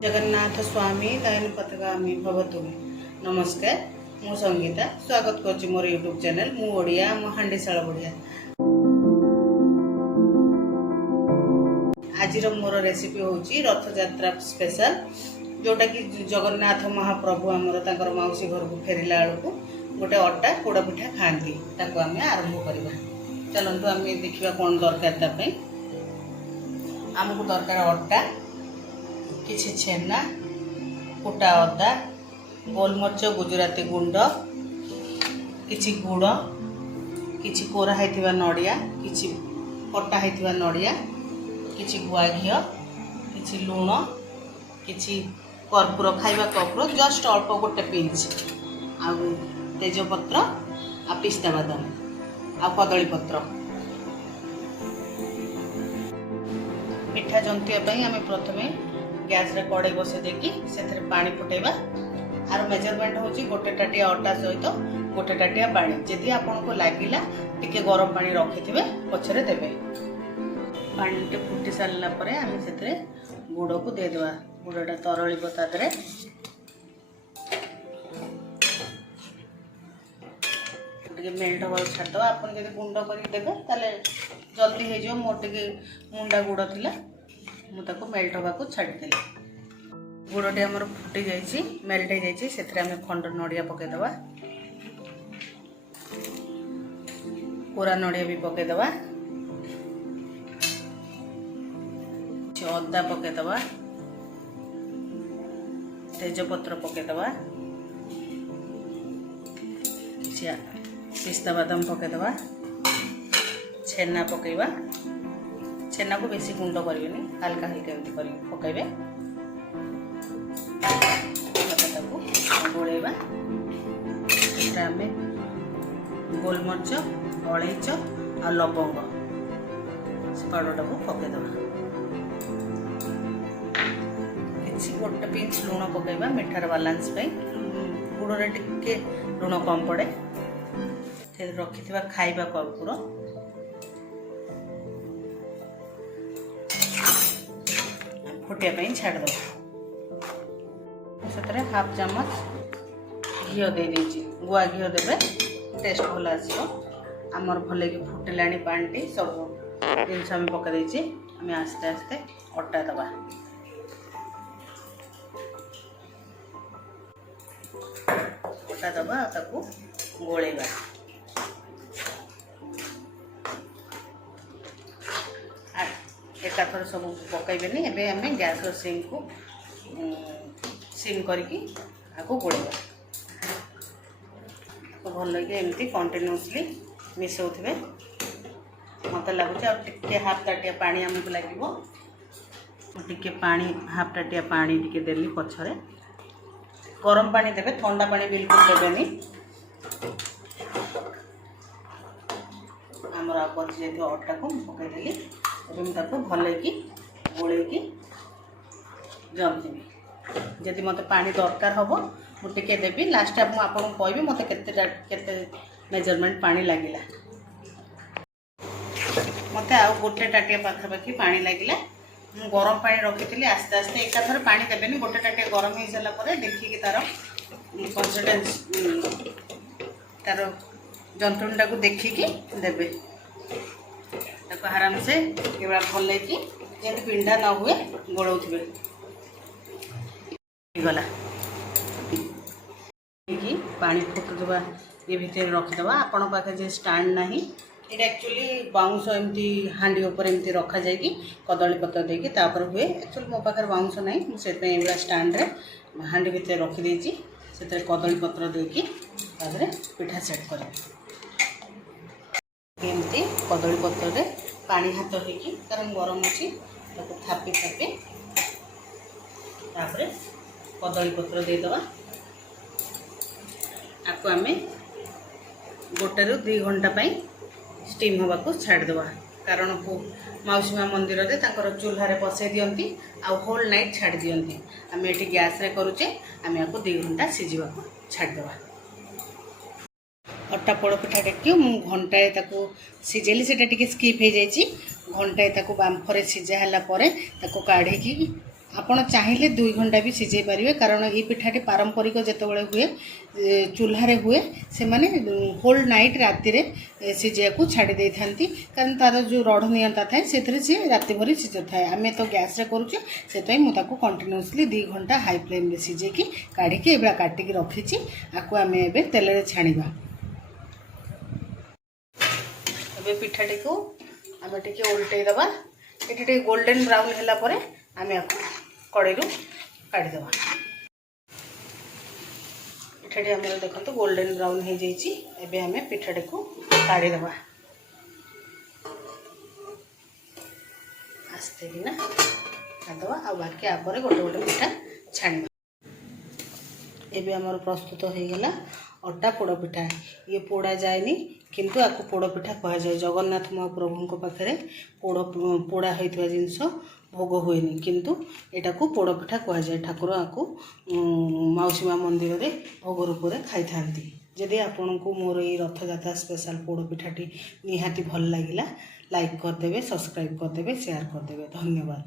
जगन्नाथ स्वामी दयन पथगामी भवतु। नमस्कार, मु संगीता स्वागत करछि मोर यूट्यूब चैनल मु ओडिया मो हांडीशाला बढ़िया। आज मोर रेसिपी होची रथ यात्रा स्पेशल, जोटा कि जगन्नाथ महाप्रभु आमर तांकर मौसी घर को फेरिला बेलू गोटे अटा पोड़ पिठा खाती आम आरंभ करवा। चलतु आम देखा कौन दरकार आमको दरकार अटा किछि छेना कुटा अदा गोलमरीच गुजराती गुंड किछि गुड़ किछि कोरा होइथिबा नड़िया किछि कटा होइथिबा नड़िया किछि गुआ घी किछि लूण किछि कर्पूर खाइबा कर्पूर जस्ट अल्प गोटे पिंच आ तेजपत्र आ पिस्ता बादाम आ कदली पत्र। पिठा जंतिया आम प्रथमे गैस रे कड़े बसे देकी से पानी फुटेबा। आर मेजरमेंट होची गोटे टाटिया अटा सहित गोटे टाटिया पानी। जदि आपन को लागिला टिके गरम पानी रखिथिबे पछरे देबे। पानी टे फुटी सारला परे आम से गुड़ को दे देवा। गुड़टा तरलिब तादरे टिके मेल्ट होबा छाड़ दवा। आपन जदि गुंड करी देबे ताले जल्दी हे जो। मोर टिके मुंडा गुड़ थिला मुझे मेल्ट होगा छाड़देली। गुड़टे आमर फुटी जाइए मेल्ट हो जाइए से खंड नड़िया पकईदे कोरा नड़िया भी पकईदे अदा पकईदे तेजपत्र पकईदे पिस्ता बादाम पकईदे छेना पकईवा। छेना को बेसी गुंड करें हल्का हल्का एमती कर पकईबे गोलेबा। आम गोलमरीच अलैच आ लवंग पाउडर को पकईदे कि गोटे पिंच लुण पकईबा मिठार बालांस गुड़ टिके लुण कम पड़े। रखि खाइबा कर्पूर फुटिया छाड़ दो। से हाफ चामच घी दे दीजिए गुआ घी देवे टेस्ट भल आसो। आमर भल कि फुटिला पानी सब जिनस आम पका देचे आम आस्ते आस्ते अटा दबा। अटा दबा ताकू गोलेबा। एकाथर सब पकईबेनी। एबे आम गैस सिम को सिम करके आपको गोलेबा। तो भल लगे एमती कंटिन्यूअसली मिसौथे। मत लगुच टे हाफ ताटिया पानी आमको लगे टिके पानी हाफ ताटिया पानी टिके देली पछरे गरम पानी देवे ठंडा पानी बिल्कुल देवेनी। आमर आ बची जाइए अटा को पकईदेली भल कि गोल जमती। जदि मत पानी दरकार हम मुझे देवी लास्ट आपको कहबी मत केते मेजरमेंट पानी लगिला। मत आ गोटे टाटिया पाखापाखि पानी लगिला। मु गरम पानी रखी आस्ते आस्ते एकाथर पानी देवेनि। गोटे टाटिया गरम हो सारा देखिए तार कंसिस्टेंस तार जंतुणीटा को देखिकी देवे। आराम से भल कि जब पिंडा न हुए गोलौथे गला कि पानी फुटुवा ये भितर रखिदे। आपण पाखे जे स्टैंड ना ये एक्चुअली बाउंस एमती हांडी ऊपर एमती रखा जाए कदली पत्र देकी तापर हुए। एक्चुअली मो पाखे बाउंस ना से स्टैंड रे हांडी भितर रखीदे से कदली पत्र देकी पिठा सेट कर एमती कदली पत्र रे पानी हाथ होगी कारण गरम अच्छी थापी थापी तापर कदली पत्र देदेवा। आपको आम गोटे रू 2 घंटा स्टीम होगा को छाड़देवा। कारण मौसी माँ मंदिर रे तांकर चूल्हारे बसई दियंती आ होल नाइट छाड़ दियंती। आम ये गैस रे करुचे आम आपको 2 घंटा सिझा को छाड़देवा। अटा पोड़ पिठा टेक घंटाए सिझेली से स्किप हो जाए। घंटाए बांफरे सिझा है काढ़ी ଆପଣ ଚାହିଁଲେ 2 ଘଣ୍ଟା ବି ସିଝେଇ ପାରିବେ, କାରଣ ଏହି ପିଠାଟି ପାରମ୍ପରିକ ଯେତେବେଳେ ହୁଏ ଚୁଲ୍ହାରେ ହୁଏ, ସେମାନେ ହୋଲ୍ ନାଇଟ୍ ରାତିରେ ସିଝେଇବାକୁ ଛାଡ଼ି ଦେଇଥାନ୍ତି, କାରଣ ତାର ଯେଉଁ ରଡ଼ ନିଅଣ୍ଟା ଥାଏ ସେଥିରେ ସିଏ ରାତି ଭରି ସିଝୁଥାଏ। ଆମେ ତ ଗ୍ୟାସ୍ରେ କରୁଛେ, ସେଥିପାଇଁ ମୁଁ ତାକୁ କଣ୍ଟିନ୍ୟୁଅସ୍ଲି 2 ଘଣ୍ଟା ହାଇ ଫ୍ଲେମ୍ରେ ସିଝେଇକି କାଢ଼ିକି ଏଭଳିଆ କାଟିକି ରଖିଛି। ଆକୁ ଆମେ ଏବେ ତେଲରେ ଛାଣିବା। ଏବେ ପିଠାଟିକୁ ଆମେ ଟିକେ ଓଲଟେଇ ଦେବା। ଏଠି ଟିକେ ଗୋଲ୍ଡେନ୍ ବ୍ରାଉନ୍ ହେଲା ପରେ ଆମେ ଆକୁ କଡ଼େଇରୁ କାଢ଼ିଦେବା। ପିଠାଟି ଆମର ଦେଖନ୍ତୁ ଗୋଲ୍ଡେନ୍ ବ୍ରାଉନ୍ ହେଇଯାଇଛି। ଏବେ ଆମେ ପିଠାଟିକୁ କାଢ଼ିଦେବା। ଆସ୍ତେ କିନା କାଢ଼ିଦେବା, ଆଉ ବାକି ଆପରେ ଗୋଟେ ଗୋଟେ ପିଠା ଛାଣିବା। ଏବେ ଆମର ପ୍ରସ୍ତୁତ ହେଇଗଲା ଅଟା ପୋଡ଼ପିଠା। ଇଏ ପୋଡ଼ା ଯାଏନି, କିନ୍ତୁ ଆକୁ ପୋଡ଼ପିଠା କୁହାଯାଏ। ଜଗନ୍ନାଥ ମହାପ୍ରଭୁଙ୍କ ପାଖରେ ପୋଡ଼ା ହୋଇଥିବା ଜିନିଷ ଭୋଗ ହୁଏନି, କିନ୍ତୁ ଏଟାକୁ ପୋଡ଼ପିଠା କୁହାଯାଏ। ଠାକୁର ଆକୁ ମାଉସୀ ମା ମନ୍ଦିରରେ ଭୋଗ ରୂପରେ ଖାଇଥାନ୍ତି। ଯଦି ଆପଣଙ୍କୁ ମୋର ଏଇ ରଥଯାତ୍ରା ସ୍ପେଶାଲ ପୋଡ଼ପିଠାଟି ନିହାତି ଭଲ ଲାଗିଲା, ଲାଇକ୍ କରିଦେବେ, ସବସ୍କ୍ରାଇବ୍ କରିଦେବେ, ସେୟାର କରିଦେବେ। ଧନ୍ୟବାଦ।